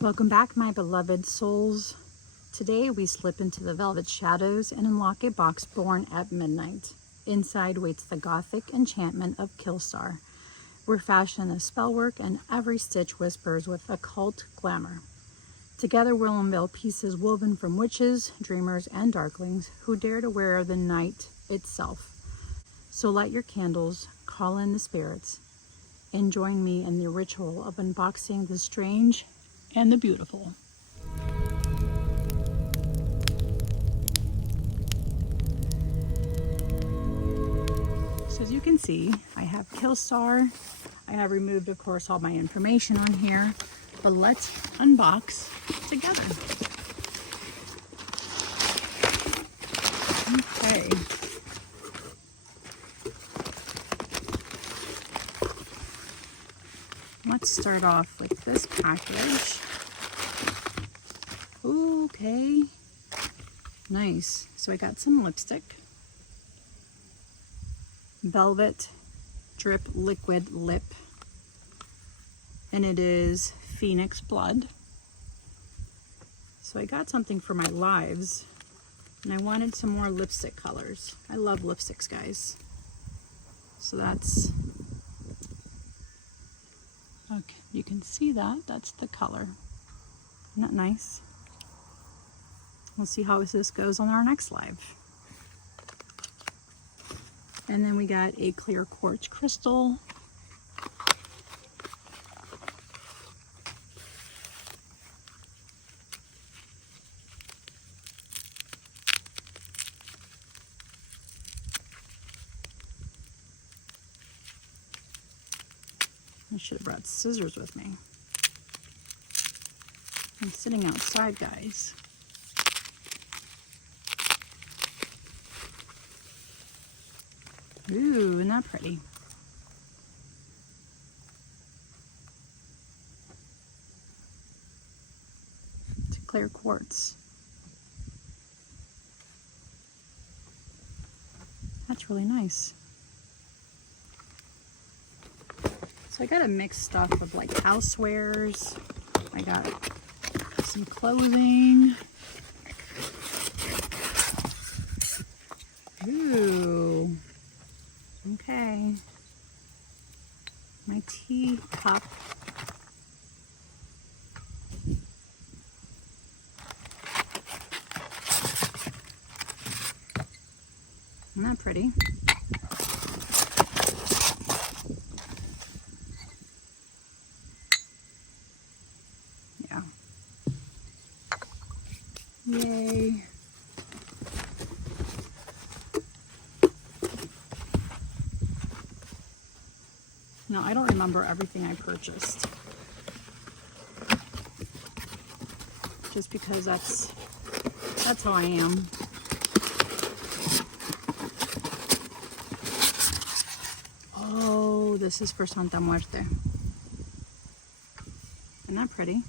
Welcome back, my beloved souls. Today we slip into the velvet shadows and unlock a box born at midnight. Inside waits the Gothic enchantment of Killstar, where fashion is spellwork and every stitch whispers with occult glamour. Together we'll unveil pieces woven from witches, dreamers, and darklings who dare to wear the night itself. So light your candles, call in the spirits, and join me in the ritual of unboxing the strange and the beautiful. So as you can see, I have Killstar. I have removed, of course, all my information on here, but let's unbox together. Okay. Let's start off with this package. Okay, nice. So I got some lipstick, Velvet Drip Liquid Lip, and it is Phoenix Blood. So I got something for my lives, and I wanted some more lipstick colors. I love lipsticks, guys. So that's, okay, you can see that. That's the color. Isn't that nice? We'll see how this goes on our next live. And then we got a clear quartz crystal. I should have brought scissors with me. I'm sitting outside, guys. Ooh, isn't that pretty? It's a clear quartz. That's really nice. So I got a mixed stuff of like housewares. I got some clothing. Ooh. Okay. My tea cup. Isn't that pretty? Yeah. Yay. No, I don't remember everything I purchased. Just because that's how I am. Oh, this is for Santa Muerte. Isn't that pretty?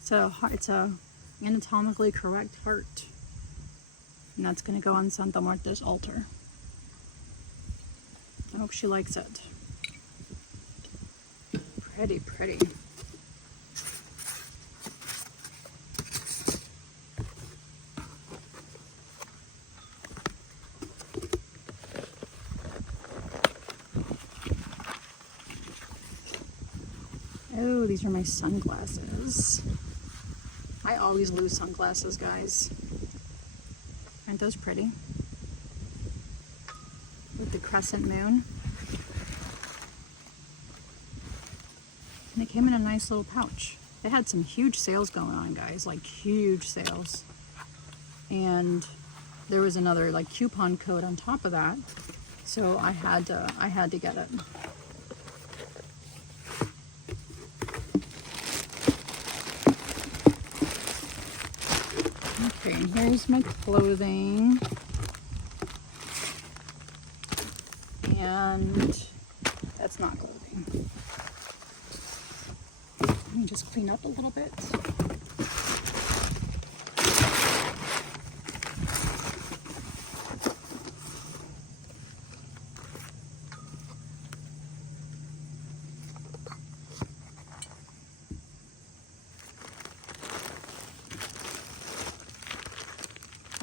It's a anatomically correct heart. And that's going to go on Santa Muerte's altar. I hope she likes it. Pretty, pretty. Oh, these are my sunglasses. I always lose sunglasses, guys. Aren't those pretty? With the crescent moon. And they came in a nice little pouch. They had some huge sales going on, guys, like huge sales. And there was another like coupon code on top of that. So I had to get it. Okay, and here's my clothing. And that's not clothing. Let me just clean up a little bit.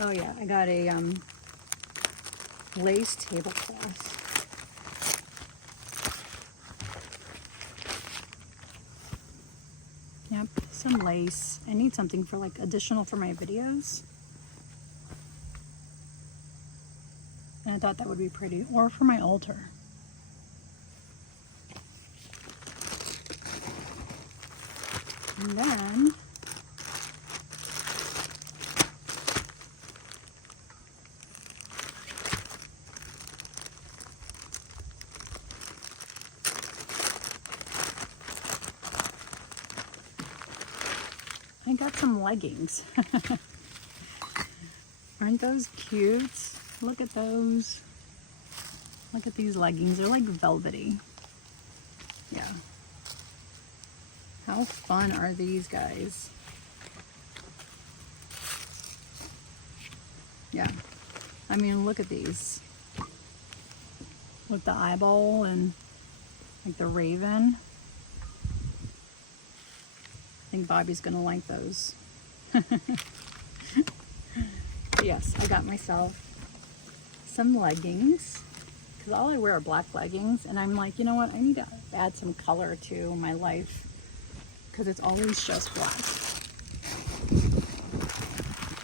Oh yeah, I got a lace tablecloth. Yep, some lace. I need something for like additional for my videos. And I thought that would be pretty, or for my altar. And then I got some leggings. Aren't those cute? Look at those. Look at these leggings. They're like velvety. Yeah. How fun are these guys? Yeah. I mean, look at these. With the eyeball and like the raven. I think Bobby's gonna like those. Yes, I got myself some leggings because all I wear are black leggings, and I'm like, you know what, I need to add some color to my life because it's always just black.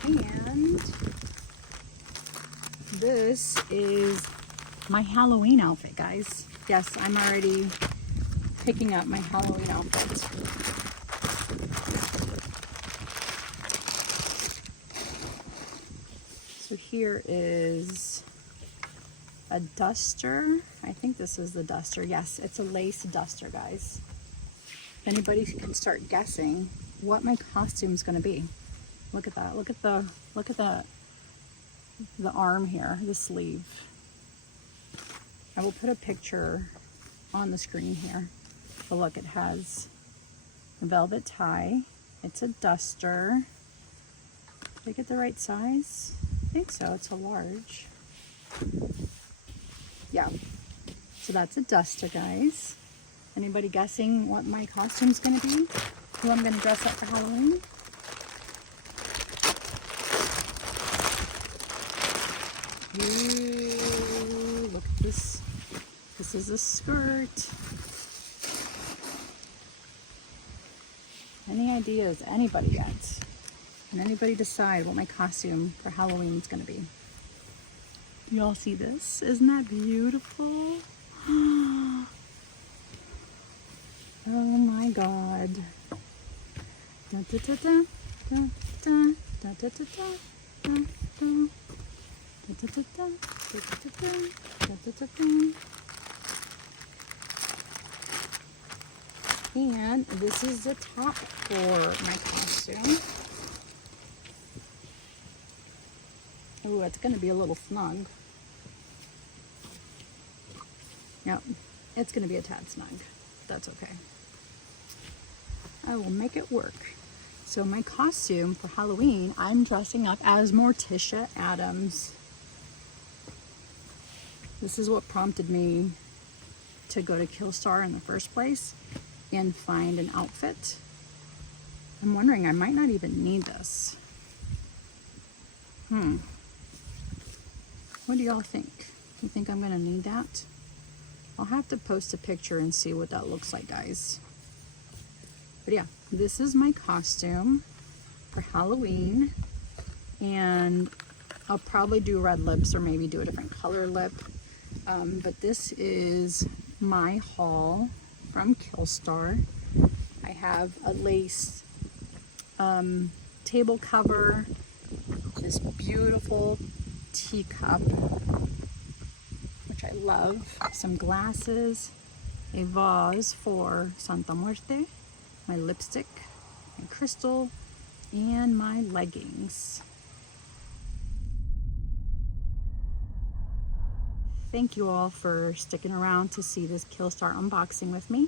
And this is my Halloween outfit, guys. Yes, I'm already picking up my Halloween outfit. So here is a duster. I think this is the duster. Yes, it's a lace duster, guys. If anybody can start guessing what my costume's gonna be. Look at that. Look at the arm here, the sleeve. I will put a picture on the screen here. But look, it has a velvet tie. It's a duster. Did I get the right size? I think so. It's a large. Yeah. So that's a duster, guys. Anybody guessing what my costume's gonna be? Who I'm gonna dress up for Halloween? Ooh, look at this. This is a skirt. Any ideas? Anybody yet? Can anybody decide what my costume for Halloween is going to be? Do y'all see this? Isn't that beautiful? Oh my god. Da, da, da, da, da, da, da, da, da, da, da. And this is the top for my costume. Oh, it's going to be a little snug. Yep, it's going to be a tad snug. That's okay. I will make it work. So my costume for Halloween, I'm dressing up as Morticia Addams. This is what prompted me to go to Killstar in the first place and find an outfit. I'm wondering, I might not even need this. What do y'all think? You think I'm gonna need that? I'll have to post a picture and see what that looks like, guys. But yeah, this is my costume for Halloween, and I'll probably do red lips or maybe do a different color lip. But this is my haul from Killstar. I have a lace table cover, this beautiful teacup, which I love, some glasses, a vase for Santa Muerte, my lipstick, my crystal, and my leggings. Thank you all for sticking around to see this Killstar unboxing with me.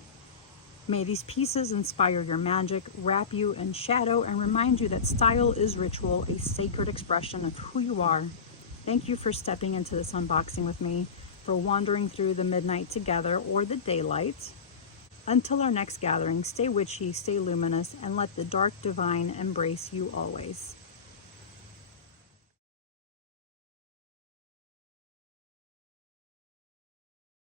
May these pieces inspire your magic, wrap you in shadow, and remind you that style is ritual, a sacred expression of who you are. Thank you for stepping into this unboxing with me, for wandering through the midnight together or the daylight. Until our next gathering, stay witchy, stay luminous, and let the dark divine embrace you always.